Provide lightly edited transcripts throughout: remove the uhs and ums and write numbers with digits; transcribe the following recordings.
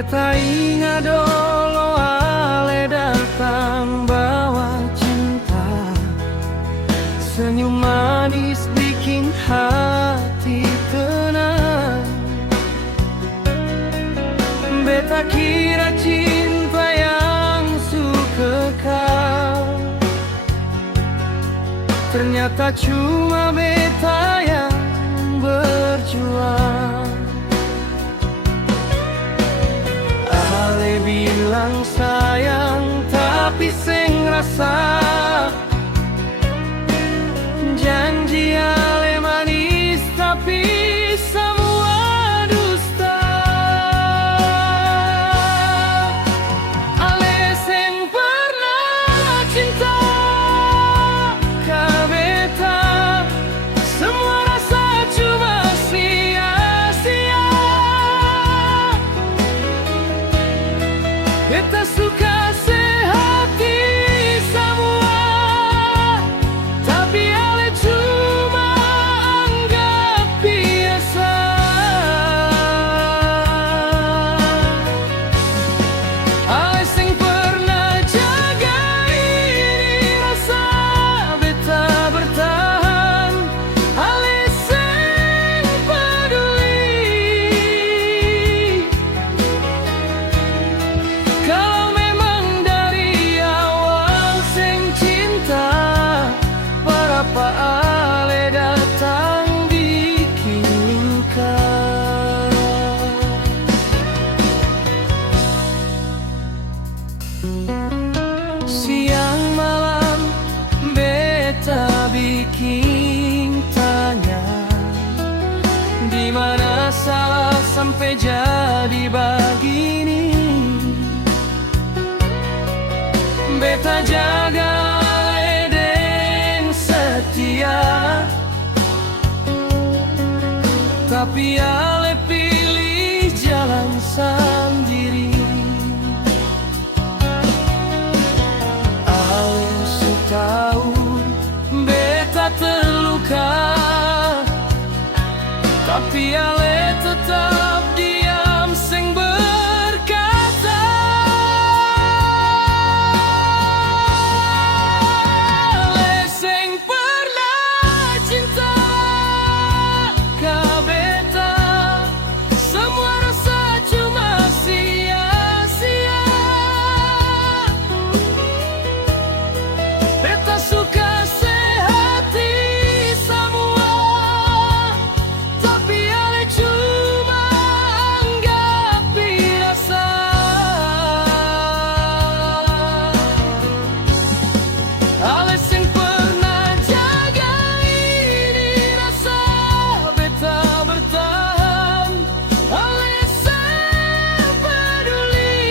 Beta ingat dolo ale datang bawa cinta, senyum manis bikin hati tenang. Beta kira cinta yang kekal, ternyata cuma beta yang berjuang. Ale bilang sayang tapi seng rasa, janji ale manis tapi semua dusta. Ale seng pernah cinta ka beta, semua rasa cuma sia-sia. Beta suka sehati semua, tapi ale cuma anggap biasa. Ale seng pernah jaga ini rasa, beta bertahan. Ale seng peduli kalau memang dari awal seng cinta, berapa ale datang bikin luka. Siang malam beta bikin tanya, di mana salah sampai jadi begini. Beta jaga dan setia, tapi ale pilih jalan sendiri. Ale su tahu beta terluka, tapi ale tetap diam seng berkata. Ale seng pernah cinta ka beta, semua rasa cuma sia-sia. Beta suka sehati semua, tapi ale cuma anggap biasa. Ale seng pernah jaga ini rasa, beta bertahan. Ale seng peduli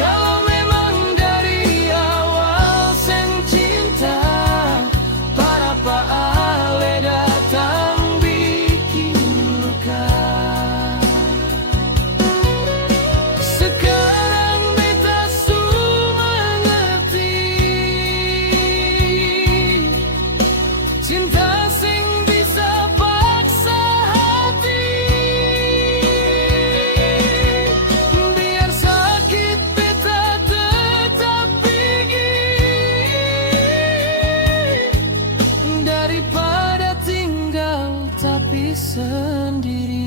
kalau memang dari awal seng cinta, berapa ale datang bikin luka. Sekarang beta su mengerti, cinta sing bisa paksa hati. Biar sakit beta tetap pergi, daripada tinggal tapi sendiri.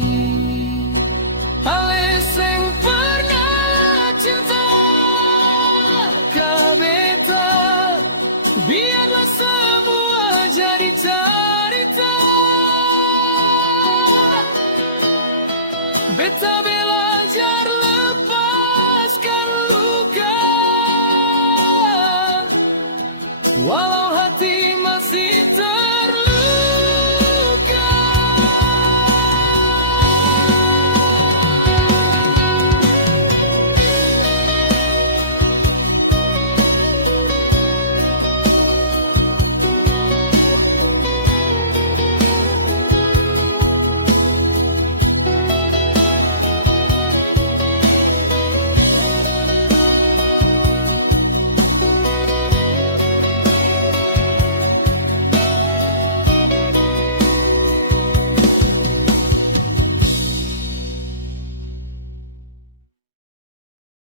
Ale seng pernah cinta ka beta, biarlah semua jadi cerita. Beta belajar lepaskan luka, walau hati masih